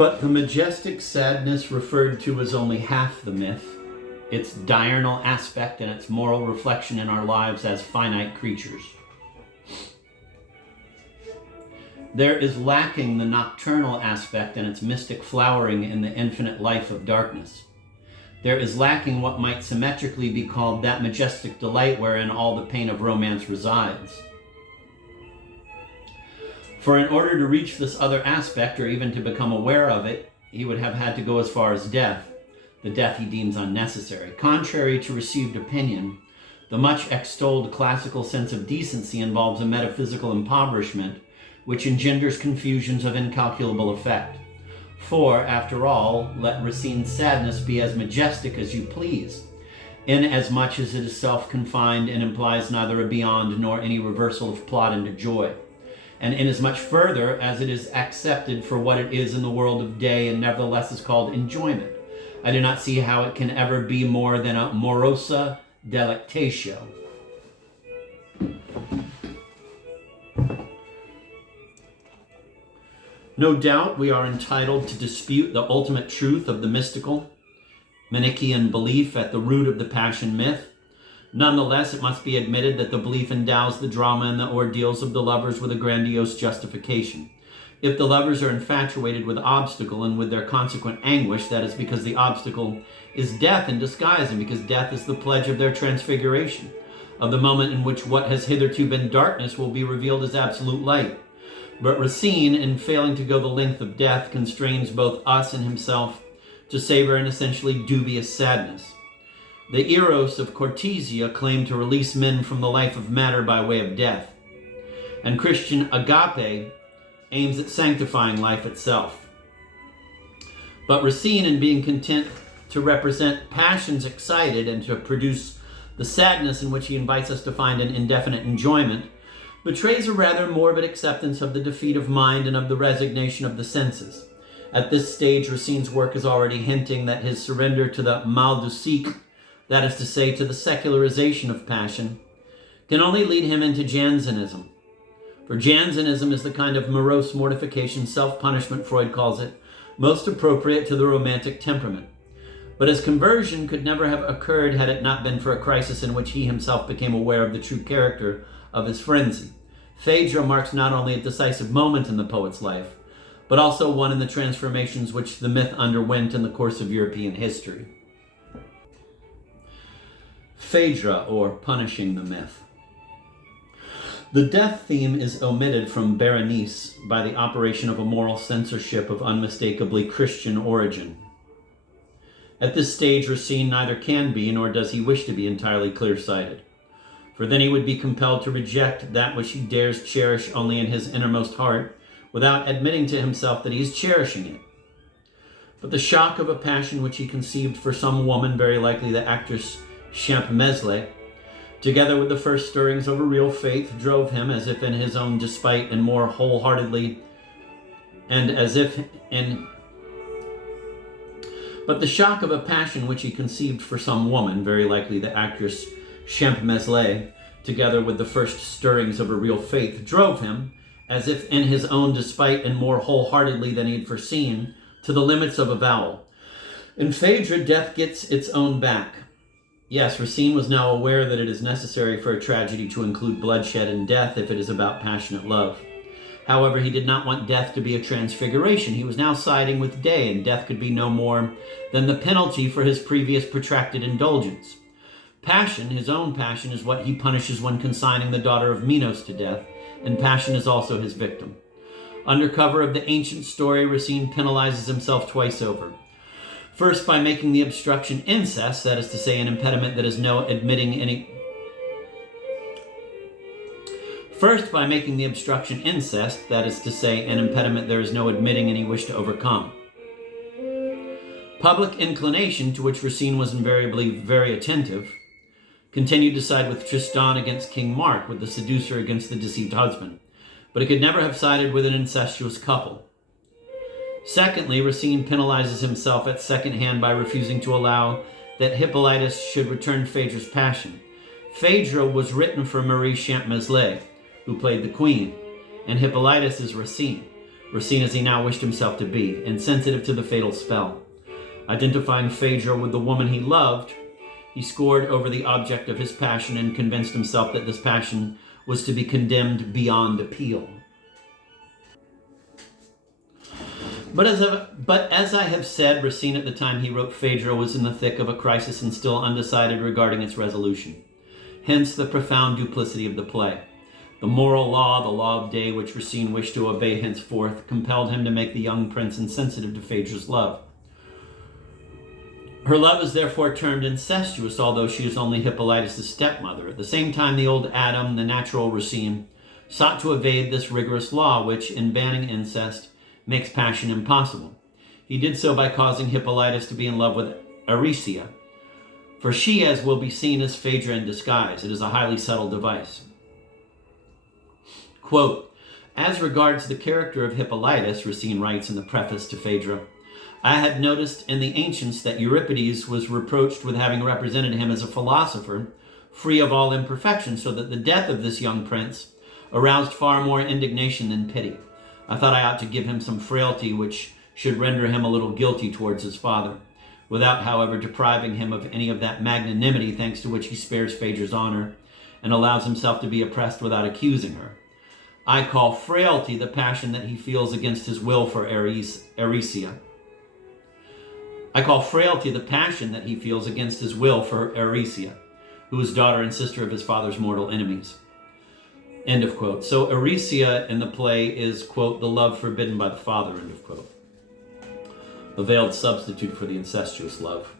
But the majestic sadness referred to is only half the myth, its diurnal aspect and its moral reflection in our lives as finite creatures. There is lacking the nocturnal aspect and its mystic flowering in the infinite life of darkness. There is lacking what might symmetrically be called that majestic delight wherein all the pain of romance resides. For in order to reach this other aspect, or even to become aware of it, he would have had to go as far as death, the death he deems unnecessary. Contrary to received opinion, the much extolled classical sense of decency involves a metaphysical impoverishment which engenders confusions of incalculable effect. For, after all, let Racine's sadness be as majestic as you please, inasmuch as it is self-confined and implies neither a beyond nor any reversal of plot into joy, and inasmuch further as it is accepted for what it is in the world of day and nevertheless is called enjoyment. I do not see how it can ever be more than a morosa delectatio. No doubt we are entitled to dispute the ultimate truth of the mystical, Manichaean belief at the root of the passion myth. Nonetheless, it must be admitted that the belief endows the drama and the ordeals of the lovers with a grandiose justification. If the lovers are infatuated with obstacle and with their consequent anguish, that is because the obstacle is death in disguise, and because death is the pledge of their transfiguration, of the moment in which what has hitherto been darkness will be revealed as absolute light. But Racine, in failing to go the length of death, constrains both us and himself to savor an essentially dubious sadness. The Eros of Cortesia claimed to release men from the life of matter by way of death, and Christian agape aims at sanctifying life itself. But Racine, in being content to represent passions excited and to produce the sadness in which he invites us to find an indefinite enjoyment, betrays a rather morbid acceptance of the defeat of mind and of the resignation of the senses. At this stage, Racine's work is already hinting that his surrender to the mal du siècle, that is to say, to the secularization of passion, can only lead him into Jansenism. For Jansenism is the kind of morose mortification, self-punishment, Freud calls it, most appropriate to the romantic temperament. But his conversion could never have occurred had it not been for a crisis in which he himself became aware of the true character of his frenzy. Phaedra marks not only a decisive moment in the poet's life, but also one in the transformations which the myth underwent in the course of European history. Phaedra, or punishing the myth. The death theme is omitted from Berenice by the operation of a moral censorship of unmistakably Christian origin. At this stage, Racine neither can be nor does he wish to be entirely clear-sighted, for then he would be compelled to reject that which he dares cherish only in his innermost heart without admitting to himself that he is cherishing it. But the shock of a passion which he conceived for some woman, very likely the actress Champmeslé, together with the first stirrings of a real faith, drove him, as if in his own despite and more wholeheartedly, and as if in... But the shock of a passion which he conceived for some woman, very likely the actress Champmeslé, together with the first stirrings of a real faith, drove him, as if in his own despite and more wholeheartedly than he had foreseen, to the limits of avowal. In Phaedra, death gets its own back. Yes, Racine was now aware that it is necessary for a tragedy to include bloodshed and death if it is about passionate love. However, he did not want death to be a transfiguration. He was now siding with day, and death could be no more than the penalty for his previous protracted indulgence. Passion, his own passion, is what he punishes when consigning the daughter of Minos to death, and passion is also his victim. Under cover of the ancient story, Racine penalizes himself twice over. First, by making the obstruction incest, that is to say, an impediment that is no admitting any... First, by making the obstruction incest, that is to say, an impediment there is no admitting any wish to overcome. Public inclination, to which Racine was invariably very attentive, continued to side with Tristan against King Mark, with the seducer against the deceived husband, but it could never have sided with an incestuous couple. Secondly, Racine penalizes himself at second hand by refusing to allow that Hippolytus should return Phaedra's passion. Phaedra was written for Marie Champmeslé, who played the queen, and Hippolytus is Racine. Racine as he now wished himself to be, insensitive to the fatal spell. Identifying Phaedra with the woman he loved, he scored over the object of his passion and convinced himself that this passion was to be condemned beyond appeal. But as I have said, Racine at the time he wrote Phaedra was in the thick of a crisis and still undecided regarding its resolution. Hence the profound duplicity of the play. The moral law, the law of day, which Racine wished to obey henceforth, compelled him to make the young prince insensitive to Phaedra's love. Her love is therefore termed incestuous, although she is only Hippolytus' stepmother. At the same time, the old Adam, the natural Racine, sought to evade this rigorous law, which, in banning incest, makes passion impossible. He did so by causing Hippolytus to be in love with Aricia, for she, as will be seen, is Phaedra in disguise. It is a highly subtle device. Quote, as regards the character of Hippolytus, Racine writes in the preface to Phaedra, I had noticed in the ancients that Euripides was reproached with having represented him as a philosopher, free of all imperfection, so that the death of this young prince aroused far more indignation than pity. I thought I ought to give him some frailty which should render him a little guilty towards his father, without, however, depriving him of any of that magnanimity thanks to which he spares Phaedra's honor and allows himself to be oppressed without accusing her. I call frailty the passion that he feels against his will for Aricia. I call frailty the passion that he feels against his will for Aricia, who is daughter and sister of his father's mortal enemies. End of quote. So Aricia in the play is, quote, the love forbidden by the father, end of quote. A veiled substitute for the incestuous love.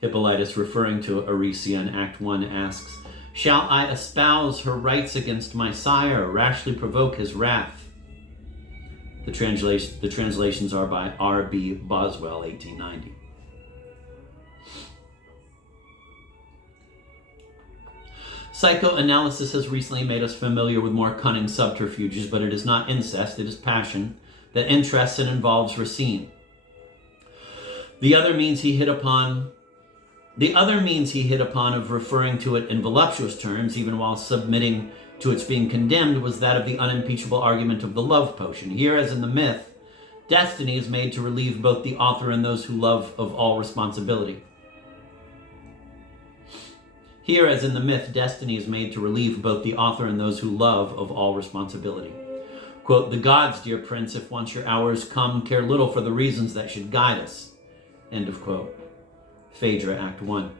Hippolytus, referring to Aricia in Act 1, asks, shall I espouse her rights against my sire, rashly provoke his wrath? The translations are by R.B. Boswell, 1890. Psychoanalysis has recently made us familiar with more cunning subterfuges, but it is not incest, it is passion that interests and involves Racine. The other means he hit upon of referring to it in voluptuous terms, even while submitting to its being condemned, was that of the unimpeachable argument of the love potion. Here, as in the myth, destiny is made to relieve both the author and those who love of all responsibility. Here, as in the myth, destiny is made to relieve both the author and those who love of all responsibility. Quote, the gods, dear prince, if once your hours come, care little for the reasons that should guide us. End of quote. Phaedra, Act 1.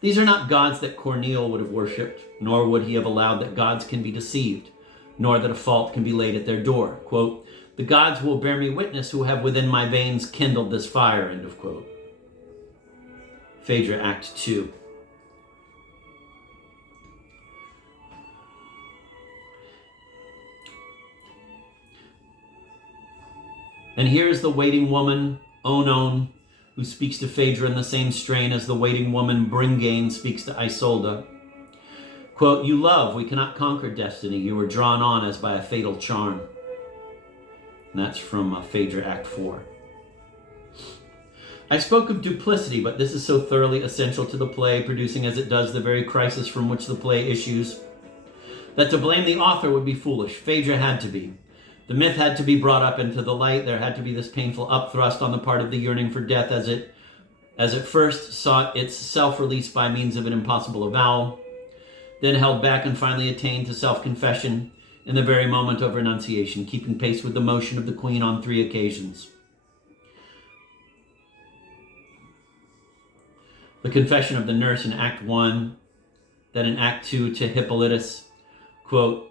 These are not gods that Corneille would have worshipped, nor would he have allowed that gods can be deceived, nor that a fault can be laid at their door. Quote, the gods will bear me witness who have within my veins kindled this fire, end of quote. Phaedra, Act 2. And here's the waiting woman, Onon, who speaks to Phaedra in the same strain as the waiting woman Bringane speaks to Isolde. Quote, you love, we cannot conquer destiny. You were drawn on as by a fatal charm. And that's from Phaedra, Act 4. I spoke of duplicity, but this is so thoroughly essential to the play, producing as it does the very crisis from which the play issues, that to blame the author would be foolish. Phaedra had to be. The myth had to be brought up into the light. There had to be this painful upthrust on the part of the yearning for death as it first sought its self-release by means of an impossible avowal, then held back and finally attained to self-confession in the very moment of renunciation, keeping pace with the motion of the queen on 3 occasions. The confession of the nurse in Act 1, then in Act 2 to Hippolytus, quote,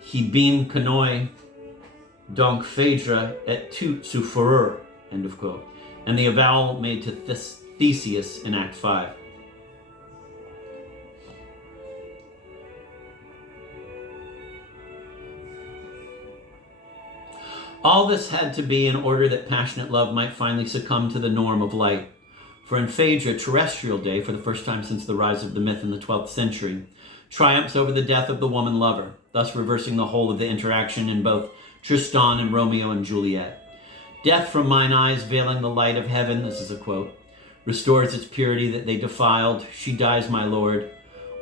He bim canoi, donc Phaedra et tout souffreur, end of quote. And the avowal made to Theseus in Act 5. All this had to be in order that passionate love might finally succumb to the norm of light. For in Phaedra, terrestrial day, for the first time since the rise of the myth in the 12th century, triumphs over the death of the woman lover, thus reversing the whole of the interaction in both Tristan and Romeo and Juliet. Death from mine eyes, veiling the light of heaven, this is a quote, restores its purity that they defiled. She dies, my lord.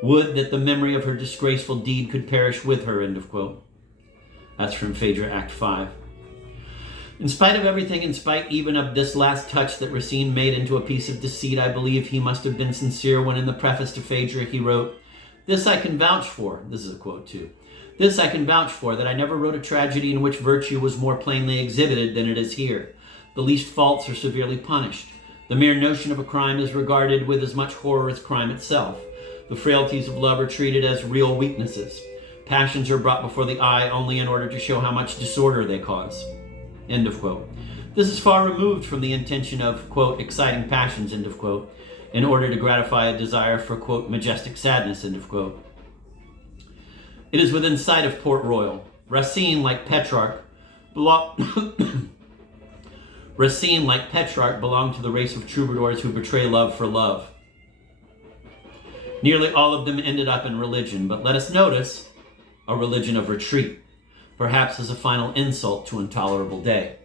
Would that the memory of her disgraceful deed could perish with her, end of quote. That's from Phaedra, Act 5. In spite of everything, in spite even of this last touch that Racine made into a piece of deceit, I believe he must have been sincere when in the preface to Phaedra he wrote, "This I can vouch for," this is a quote too, "this I can vouch for, that I never wrote a tragedy in which virtue was more plainly exhibited than it is here. The least faults are severely punished. The mere notion of a crime is regarded with as much horror as crime itself. The frailties of love are treated as real weaknesses. Passions are brought before the eye only in order to show how much disorder they cause." End of quote. This is far removed from the intention of, quote, exciting passions, end of quote, in order to gratify a desire for, quote, majestic sadness, end of quote. It is within sight of Port Royal. Racine, like Petrarch, Racine, like Petrarch, belonged to the race of troubadours who betray love for love. Nearly all of them ended up in religion, but let us notice a religion of retreat, perhaps as a final insult to intolerable day.